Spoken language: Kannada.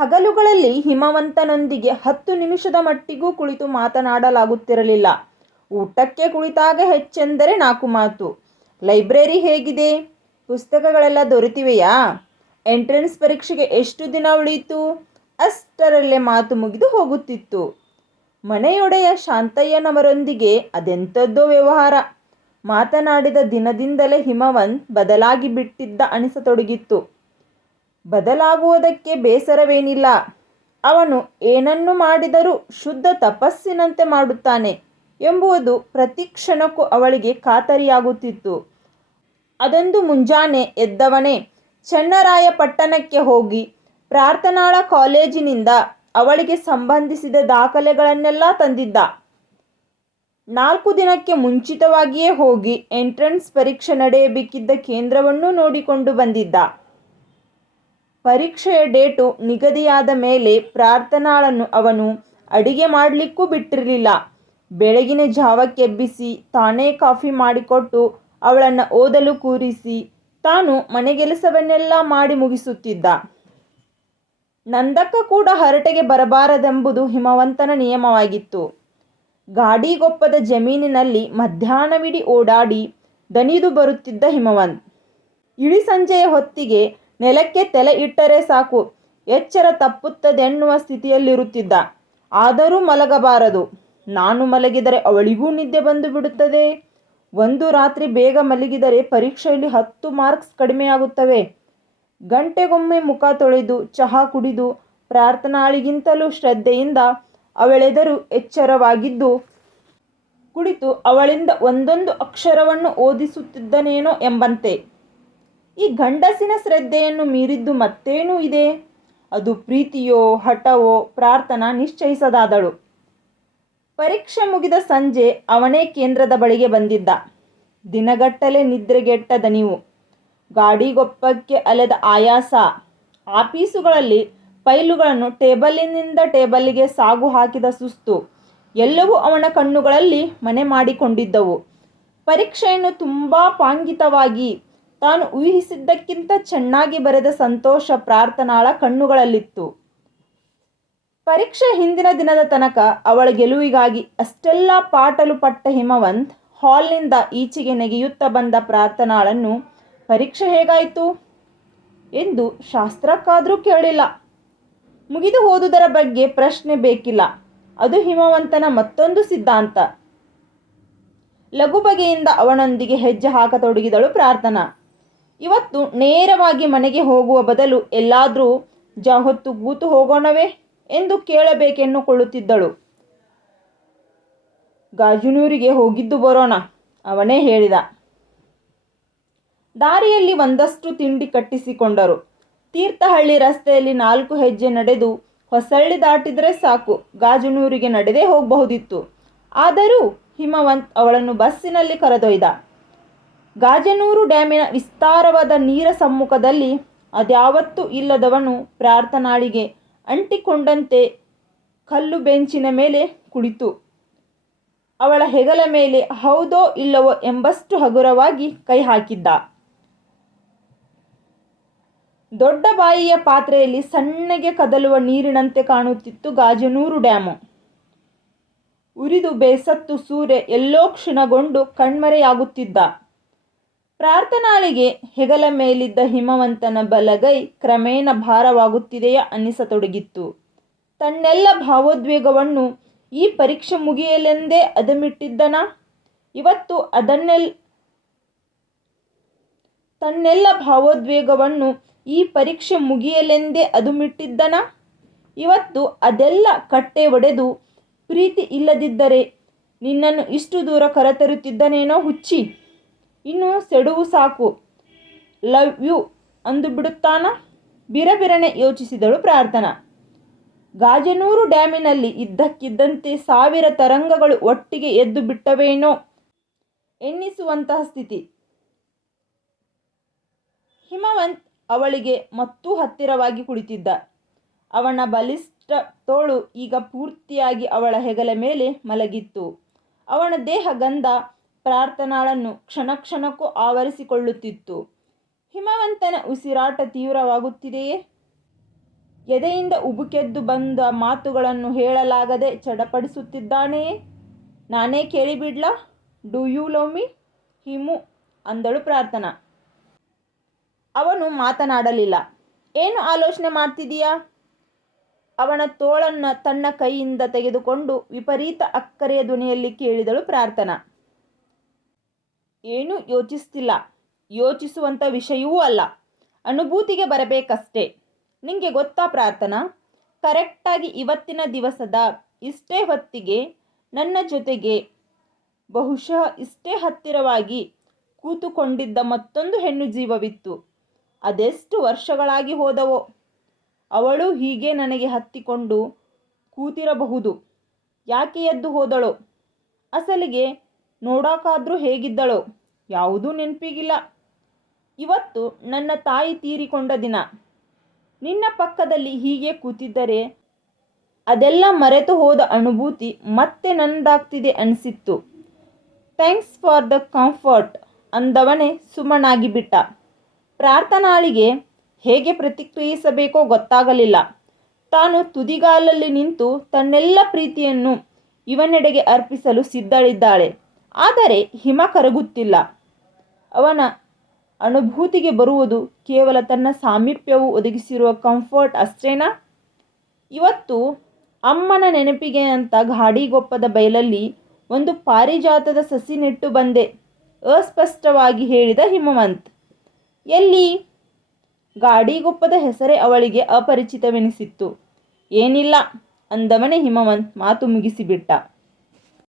ಹಗಲುಗಳಲ್ಲಿ ಹಿಮವಂತನೊಂದಿಗೆ 10 ನಿಮಿಷದ ಮಟ್ಟಿಗೂ ಕುಳಿತು ಮಾತನಾಡಲಾಗುತ್ತಿರಲಿಲ್ಲ. ಊಟಕ್ಕೆ ಕುಳಿತಾಗ ಹೆಚ್ಚೆಂದರೆ 4 ಮಾತು. ಲೈಬ್ರರಿ ಹೇಗಿದೆ? ಪುಸ್ತಕಗಳೆಲ್ಲ ದೊರೆತಿವೆಯಾ? ಎಂಟ್ರೆನ್ಸ್ ಪರೀಕ್ಷೆಗೆ ಎಷ್ಟು ದಿನ ಉಳಿಯಿತು? ಅಷ್ಟರಲ್ಲೇ ಮಾತು ಮುಗಿದು ಹೋಗುತ್ತಿತ್ತು. ಮನೆಯೊಡೆಯ ಶಾಂತಯ್ಯನವರೊಂದಿಗೆ ಅದೆಂಥದ್ದೋ ವ್ಯವಹಾರ. ಮಾತನಾಡಿದ ದಿನದಿಂದಲೇ ಹಿಮವಂತ್ ಬದಲಾಗಿ ಬಿಟ್ಟಿದ್ದ ಅನಿಸತೊಡಗಿತ್ತು. ಬದಲಾಗುವುದಕ್ಕೆ ಬೇಸರವೇನಿಲ್ಲ. ಅವನು ಏನನ್ನು ಮಾಡಿದರೂ ಶುದ್ಧ ತಪಸ್ಸಿನಂತೆ ಮಾಡುತ್ತಾನೆ ಎಂಬುದು ಪ್ರತಿ ಕ್ಷಣಕ್ಕೂ ಅವಳಿಗೆ ಖಾತರಿಯಾಗುತ್ತಿತ್ತು. ಅದೊಂದು ಮುಂಜಾನೆ ಎದ್ದವನೇ ಚನ್ನರಾಯಪಟ್ಟಣಕ್ಕೆ ಹೋಗಿ ಪ್ರಾರ್ಥನಾಳ ಕಾಲೇಜಿನಿಂದ ಅವಳಿಗೆ ಸಂಬಂಧಿಸಿದ ದಾಖಲೆಗಳನ್ನೆಲ್ಲ ತಂದಿದ್ದ. 4 ದಿನಕ್ಕೆ ಮುಂಚಿತವಾಗಿಯೇ ಹೋಗಿ ಎಂಟ್ರೆನ್ಸ್ ಪರೀಕ್ಷೆ ನಡೆಯಬೇಕಿದ್ದ ಕೇಂದ್ರವನ್ನೂ ನೋಡಿಕೊಂಡು ಬಂದಿದ್ದ. ಪರೀಕ್ಷೆಯ ಡೇಟು ನಿಗದಿಯಾದ ಮೇಲೆ ಪ್ರಾರ್ಥನಾಳನ್ನು ಅವನು ಅಡಿಗೆ ಮಾಡಲಿಕ್ಕೂ ಬಿಟ್ಟಿರಲಿಲ್ಲ. ಬೆಳಗಿನ ಜಾವಕ್ಕೆಬ್ಬಿಸಿ ತಾನೇ ಕಾಫಿ ಮಾಡಿಕೊಟ್ಟು ಅವಳನ್ನು ಓದಲು ಕೂರಿಸಿ ತಾನು ಮನೆಗೆಲಸವನ್ನೆಲ್ಲ ಮಾಡಿ ಮುಗಿಸುತ್ತಿದ್ದ. ನಂದಕ್ಕ ಕೂಡ ಹರಟೆಗೆ ಬರಬಾರದೆಂಬುದು ಹಿಮವಂತನ ನಿಯಮವಾಗಿತ್ತು. ಗಾಡಿಗೊಪ್ಪದ ಜಮೀನಿನಲ್ಲಿ ಮಧ್ಯಾಹ್ನವಿಡೀ ಓಡಾಡಿ ದಣಿದು ಬರುತ್ತಿದ್ದ ಹಿಮವಂತ್ ಇಳಿ ಸಂಜೆಯ ಹೊತ್ತಿಗೆ ನೆಲಕ್ಕೆ ತಲೆ ಇಟ್ಟರೆ ಸಾಕು ಎಚ್ಚರ ತಪ್ಪುತ್ತದೆನ್ನುವ ಸ್ಥಿತಿಯಲ್ಲಿರುತ್ತಿದ್ದ. ಆದರೂ ಮಲಗಬಾರದು. ನಾನು ಮಲಗಿದರೆ ಅವಳಿಗೂ ನಿದ್ದೆ ಬಂದು ಬಿಡುತ್ತದೆ. ಒಂದು ರಾತ್ರಿ ಬೇಗ ಮಲಗಿದರೆ ಪರೀಕ್ಷೆಯಲ್ಲಿ 10 ಮಾರ್ಕ್ಸ್ ಕಡಿಮೆಯಾಗುತ್ತವೆ. ಗಂಟೆಗೊಮ್ಮೆ ಮುಖ ತೊಳೆದು ಚಹಾ ಕುಡಿದು ಪ್ರಾರ್ಥನಾಳಿಗಿಂತಲೂ ಶ್ರದ್ಧೆಯಿಂದ ಅವಳೆದುರು ಎಚ್ಚರವಾಗಿದ್ದು ಕುಳಿತು ಅವಳಿಂದ ಒಂದೊಂದು ಅಕ್ಷರವನ್ನು ಓದಿಸುತ್ತಿದ್ದನೇನೋ ಎಂಬಂತೆ. ಈ ಗಂಡಸಿನ ಶ್ರದ್ಧೆಯನ್ನು ಮೀರಿದ್ದು ಮತ್ತೇನೂ ಇದೆ? ಅದು ಪ್ರೀತಿಯೋ ಹಠವೋ ಪ್ರಾರ್ಥನಾ ನಿಶ್ಚಯಿಸದಾದಳು. ಪರೀಕ್ಷೆ ಮುಗಿದ ಸಂಜೆ ಅವನೇ ಕೇಂದ್ರದ ಬಳಿಗೆ ಬಂದಿದ್ದ. ದಿನಗಟ್ಟಲೆ ನಿದ್ರೆಗೆಟ್ಟ ದಣಿವು, ಗಾಡಿಗೊಪ್ಪಕ್ಕೆ ಅಲೆದ ಆಯಾಸ, ಆಫೀಸುಗಳಲ್ಲಿ ಫೈಲುಗಳನ್ನು ಟೇಬಲಿನಿಂದ ಟೇಬಲಿಗೆ ಸಾಗು ಹಾಕಿದ ಸುಸ್ತು ಎಲ್ಲವೂ ಅವನ ಕಣ್ಣುಗಳಲ್ಲಿ ಮನೆ ಮಾಡಿಕೊಂಡಿದ್ದವು. ಪರೀಕ್ಷೆಯನ್ನು ತುಂಬ ಪಾಂಗಿತವಾಗಿ ತಾನು ಊಹಿಸಿದ್ದಕ್ಕಿಂತ ಚೆನ್ನಾಗಿ ಬರೆದ ಸಂತೋಷ ಪ್ರಾರ್ಥನಾಳ ಕಣ್ಣುಗಳಲ್ಲಿತ್ತು. ಪರೀಕ್ಷೆ ಹಿಂದಿನ ದಿನದ ತನಕ ಅವಳ ಗೆಲುವಿಗಾಗಿ ಅಷ್ಟೆಲ್ಲ ಪಾಟಲು ಪಟ್ಟ ಹಿಮವಂತ್ ಹಾಲ್ನಿಂದ ಈಚೆಗೆ ನೆಗೆಯುತ್ತಾ ಬಂದ ಪ್ರಾರ್ಥನಾಳನ್ನು ಪರೀಕ್ಷೆ ಹೇಗಾಯಿತು ಎಂದು ಶಾಸ್ತ್ರಕ್ಕಾದರೂ ಕೇಳಿಲ್ಲ. ಮುಗಿದು ಹೋದುದರ ಬಗ್ಗೆ ಪ್ರಶ್ನೆ ಬೇಕಿಲ್ಲ. ಅದು ಹಿಮವಂತನ ಮತ್ತೊಂದು ಸಿದ್ಧಾಂತ. ಲಘು ಬಗೆಯಿಂದ ಅವನೊಂದಿಗೆ ಹೆಜ್ಜೆ ಹಾಕತೊಡಗಿದಳು ಪ್ರಾರ್ಥನಾ. ಇವತ್ತು ನೇರವಾಗಿ ಮನೆಗೆ ಹೋಗುವ ಬದಲು ಎಲ್ಲಾದರೂ ಹೊತ್ತು ಕೂತು ಹೋಗೋಣವೇ ಎಂದು ಕೇಳಬೇಕೆನ್ನುಕೊಳ್ಳುತ್ತಿದ್ದಳು. ಗಾಜನೂರಿಗೆ ಹೋಗಿದ್ದು ಬರೋಣ, ಅವನೇ ಹೇಳಿದ. ದಾರಿಯಲ್ಲಿ ಒಂದಷ್ಟು ತಿಂಡಿ ಕಟ್ಟಿಸಿಕೊಂಡರು. ತೀರ್ಥಹಳ್ಳಿ ರಸ್ತೆಯಲ್ಲಿ 4 ಹೆಜ್ಜೆ ನಡೆದು ಹೊಸಳ್ಳಿ ದಾಟಿದರೆ ಸಾಕು, ಗಾಜನೂರಿಗೆ ನಡೆದೇ ಹೋಗಬಹುದಿತ್ತು. ಆದರೂ ಹಿಮವಂತ್ ಅವಳನ್ನು ಬಸ್ಸಿನಲ್ಲಿ ಕರೆದೊಯ್ದ. ಗಾಜನೂರು ಡ್ಯಾಮಿನ ವಿಸ್ತಾರವಾದ ನೀರ ಸಮ್ಮುಖದಲ್ಲಿ ಅದ್ಯಾವತ್ತೂ ಇಲ್ಲದವನು ಪ್ರಾರ್ಥನಾಳಿಗೆ ಅಂಟಿಕೊಂಡಂತೆ ಕಲ್ಲು ಬೆಂಚಿನ ಮೇಲೆ ಕುಳಿತು ಅವಳ ಹೆಗಲ ಮೇಲೆ ಹೌದೋ ಇಲ್ಲವೋ ಎಂಬಷ್ಟು ಹಗುರವಾಗಿ ಕೈ ಹಾಕಿದ್ದ. ದೊಡ್ಡ ಬಾಯಿಯ ಪಾತ್ರೆಯಲ್ಲಿ ಸಣ್ಣಗೆ ಕದಲುವ ನೀರಿನಂತೆ ಕಾಣುತ್ತಿತ್ತು ಗಾಜನೂರು ಡ್ಯಾಮು. ಉರಿದು ಬೇಸತ್ತು ಸೂರ್ಯ ಎಲ್ಲೋ ಕ್ಷೀಣಗೊಂಡು ಕಣ್ಮರೆಯಾಗುತ್ತಿದ್ದ. ಪ್ರಾರ್ಥನಾಳಿಗೆ ಹೆಗಲ ಮೇಲಿದ್ದ ಹಿಮವಂತನ ಬಲಗೈ ಕ್ರಮೇಣ ಭಾರವಾಗುತ್ತಿದೆಯ ಅನ್ನಿಸತೊಡಗಿತ್ತು. ತನ್ನೆಲ್ಲ ಭಾವೋದ್ವೇಗವನ್ನು ಈ ಪರೀಕ್ಷೆ ಮುಗಿಯಲೆಂದೇ ಅದುಮಿಟ್ಟಿದ್ದನಾ? ಇವತ್ತು ತನ್ನೆಲ್ಲ ಭಾವೋದ್ವೇಗವನ್ನು ಈ ಪರೀಕ್ಷೆ ಮುಗಿಯಲೆಂದೇ ಅದುಮಿಟ್ಟಿದ್ದನಾ? ಇವತ್ತು ಅದೆಲ್ಲ ಕಟ್ಟೆ ಒಡೆದು ಪ್ರೀತಿ ಇಲ್ಲದಿದ್ದರೆ ನಿನ್ನನ್ನು ಇಷ್ಟು ದೂರ ಕರೆತರುತ್ತಿದ್ದನೇನೋ ಹುಚ್ಚಿ. ಇನ್ನು ಸೆಡುವು ಸಾಕು, ಲವ್ ಯು ಅಂದು ಬಿಡುತ್ತಾನಾ? ಬಿರಬಿರನೆ ಯೋಚಿಸಿದಳು ಪ್ರಾರ್ಥನಾ. ಗಾಜನೂರು ಡ್ಯಾಮಿನಲ್ಲಿ ಇದ್ದಕ್ಕಿದ್ದಂತೆ 1000 ತರಂಗಗಳು ಒಟ್ಟಿಗೆ ಎದ್ದು ಬಿಟ್ಟವೇನೋ ಎನ್ನಿಸುವಂತಹ ಸ್ಥಿತಿ. ಹಿಮವಂತ್ ಅವಳಿಗೆ ಮತ್ತೂ ಹತ್ತಿರವಾಗಿ ಕುಳಿತಿದ್ದ. ಅವನ ಬಲಿಷ್ಠ ತೋಳು ಈಗ ಪೂರ್ತಿಯಾಗಿ ಅವಳ ಹೆಗಲ ಮೇಲೆ ಮಲಗಿತ್ತು. ಅವನ ದೇಹ ಗಂಧ ಪ್ರಾರ್ಥನಾಳನ್ನು ಕ್ಷಣ ಕ್ಷಣಕ್ಕೂ ಆವರಿಸಿಕೊಳ್ಳುತ್ತಿತ್ತು. ಹಿಮವಂತನ ಉಸಿರಾಟ ತೀವ್ರವಾಗುತ್ತಿದೆಯೇ? ಎದೆಯಿಂದ ಉಬುಕೆದ್ದು ಬಂದ ಮಾತುಗಳನ್ನು ಹೇಳಲಾಗದೆ ಚಡಪಡಿಸುತ್ತಿದ್ದಾನೆಯೇ? ನಾನೇ ಕೇಳಿಬಿಡ್ಲಾ? ಡೂ ಯು ಲವ್ ಮೀ ಹಿಮು ಅಂದಳು ಪ್ರಾರ್ಥನಾ. ಅವನು ಮಾತನಾಡಲಿಲ್ಲ. ಏನು ಆಲೋಚನೆ ಮಾಡ್ತಿದೀಯಾ? ಅವನ ತೋಳನ್ನು ತನ್ನ ಕೈಯಿಂದ ತೆಗೆದುಕೊಂಡು ವಿಪರೀತ ಅಕ್ಕರೆಯ ಧ್ವನಿಯಲ್ಲಿ ಕೇಳಿದಳು ಪ್ರಾರ್ಥನಾ. ಏನೂ ಯೋಚಿಸ್ತಿಲ್ಲ. ಯೋಚಿಸುವಂಥ ವಿಷಯವೂ ಅಲ್ಲ. ಅನುಭೂತಿಗೆ ಬರಬೇಕಷ್ಟೇ. ನಿಂಗೆ ಗೊತ್ತಾ ಪ್ರಾರ್ಥನಾ, ಕರೆಕ್ಟಾಗಿ ಇವತ್ತಿನ ದಿವಸದ ಇಷ್ಟೇ ಹೊತ್ತಿಗೆ ನನ್ನ ಜೊತೆಗೆ ಬಹುಶಃ ಇಷ್ಟೇ ಹತ್ತಿರವಾಗಿ ಕೂತುಕೊಂಡಿದ್ದ ಮತ್ತೊಂದು ಹೆಣ್ಣು ಜೀವವಿತ್ತು. ಅದೆಷ್ಟು ವರ್ಷಗಳಾಗಿ ಹೋದವೋ. ಅವಳು ಹೀಗೆ ನನಗೆ ಹತ್ತಿಕೊಂಡು ಕೂತಿರಬಹುದು. ಯಾಕೆ ಎದ್ದು ಹೋದಳೋ? ಅಸಲಿಗೆ ನೋಡೋಕ್ಕಾದ್ರೂ ಹೇಗಿದ್ದಳೋ? ಯಾವುದೂ ನೆನಪಿಗಿಲ್ಲ. ಇವತ್ತು ನನ್ನ ತಾಯಿ ತೀರಿಕೊಂಡ ದಿನ. ನಿನ್ನ ಪಕ್ಕದಲ್ಲಿ ಹೀಗೆ ಕೂತಿದ್ದರೆ ಅದೆಲ್ಲ ಮರೆತು ಹೋದ ಅನುಭೂತಿ ಮತ್ತೆ ನನ್ನದಾಗ್ತಿದೆ ಅನಿಸಿತ್ತು. ಥ್ಯಾಂಕ್ಸ್ ಫಾರ್ ದ ಕಂಫರ್ಟ್ ಅಂದವನೇ ಸುಮ್ಮನಾಗಿಬಿಟ್ಟ. ಪ್ರಾರ್ಥನಾಳಿಗೆ ಹೇಗೆ ಪ್ರತಿಕ್ರಿಯಿಸಬೇಕೋ ಗೊತ್ತಾಗಲಿಲ್ಲ. ತಾನು ತುದಿಗಾಲಲ್ಲಿ ನಿಂತು ತನ್ನೆಲ್ಲ ಪ್ರೀತಿಯನ್ನು ಇವನೆಡೆಗೆ ಅರ್ಪಿಸಲು ಸಿದ್ಧಳಿದ್ದಾಳೆ. ಆದರೆ ಹಿಮ ಕರಗುತ್ತಿಲ್ಲ. ಅವನ ಅನುಭೂತಿಗೆ ಬರುವುದು ಕೇವಲ ತನ್ನ ಸಾಮೀಪ್ಯವು ಒದಗಿಸಿರುವ ಕಂಫರ್ಟ್ ಅಷ್ಟೇನಾ? ಇವತ್ತು ಅಮ್ಮನ ನೆನಪಿಗೆ ಅಂತ ಗಾಡಿಗೊಪ್ಪದ ಬಯಲಲ್ಲಿ ಒಂದು ಪಾರಿಜಾತದ ಸಸಿ ನೆಟ್ಟು ಬಂದೆ, ಅಸ್ಪಷ್ಟವಾಗಿ ಹೇಳಿದ ಹಿಮವಂತ್. ಎಲ್ಲಿ? ಗಾಡಿಗೊಪ್ಪದ ಹೆಸರೇ ಅವಳಿಗೆ ಅಪರಿಚಿತವೆನಿಸಿತ್ತು. ಏನಿಲ್ಲ ಅಂದವನೇ ಹಿಮವಂತ್ ಮಾತು ಮುಗಿಸಿಬಿಟ್ಟ.